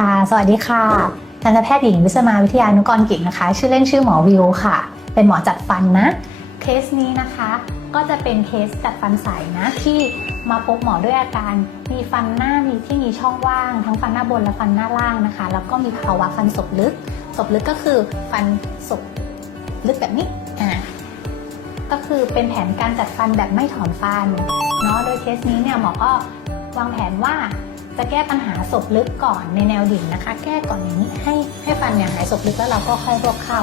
ค่ะ สวัสดีค่ะทันตแพทย์หญิงวิสมาวิทยานุกรกิจนะคะ ชื่อเล่นชื่อหมอวิวค่ะ เป็นหมอจัดฟันนะ เคสนี้นะคะ ก็จะเป็นเคสจัดฟันใสนะที่มาพบหมอด้วยอาการมีฟันหน้ามีที่มีช่องว่าง ทั้งฟันหน้าบนและฟันหน้าล่างนะคะ แล้วก็มีภาวะฟันศพลึกศพลึกก็คือฟันศพลึกแบบนี้อ่าก็คือเป็นแผนการจัดฟันแบบไม่ถอนฟันเนาะโดยเคสนี้เนี่ยหมอก็วางแผนว่า จะแก้ปัญหาศพลึกก่อนในแนวดิ่งนะคะ แก้ก่อนอย่างนี้ให้ให้ฟันเนี่ยหายศพลึกแล้วเราก็ค่อยรวบเข้า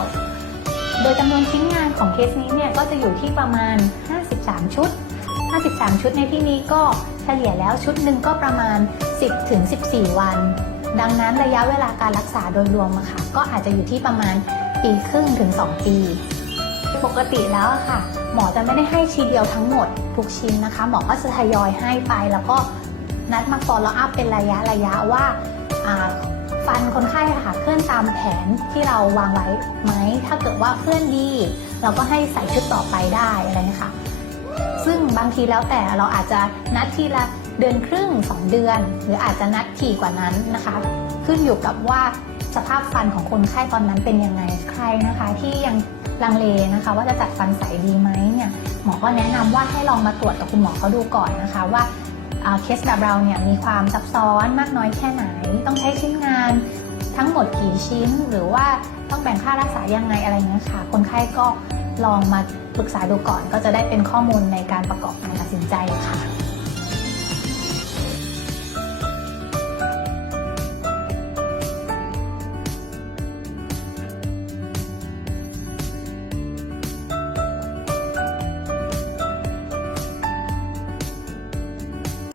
โดยจำนวนชิ้นงานของเคสนี้เนี่ยก็จะอยู่ที่ประมาณ 53 ชุด 53 ชุดในที่นี้ก็เฉลี่ยแล้วชุดหนึ่งก็ประมาณ 10-14 วัน ดังนั้นระยะเวลาการรักษาโดยรวมอะค่ะก็อาจจะอยู่ที่ประมาณปีครึ่งถึง 2 ปี ปกติแล้วค่ะ หมอจะไม่ได้ให้ชิ้นเดียวทั้งหมดทุกชิ้นนะคะ หมอก็จะทยอยให้ไปแล้วก็ นัดมา follow up เป็นระยะระยะว่าฟันคนไข้ค่ะเคลื่อนตามแผนที่เราวางไว้ไหม ถ้าเกิดว่าเคลื่อนดี เราก็ให้ใส่ชุดต่อไปได้อะไรเงี้ยค่ะซึ่งบางทีแล้วแต่เราอาจจะนัดทีละเดือนครึ่ง 2 เดือน หรืออาจจะนัดถี่กว่านั้นนะคะ ขึ้นอยู่กับว่าสภาพฟันของคนไข้ตอนนั้นเป็นยังไงใครนะคะ ที่ยังลังเลนะคะ ว่าจะจัดฟันใสดีไหมเนี่ยหมอก็แนะนำว่าให้ลองมาตรวจกับคุณหมอเขาดูก่อนนะคะว่า เคสแบบเราเนี่ยมีความซับซ้อนมากน้อยแค่ไหน ต้องใช้ชิ้นงานทั้งหมดกี่ชิ้น หรือว่าต้องแบ่งค่ารักษายังไงอะไรเงี้ยค่ะ คนไข้ก็ลองมาปรึกษาดูก่อนก็จะได้เป็นข้อมูลในการประกอบการตัดสินใจค่ะ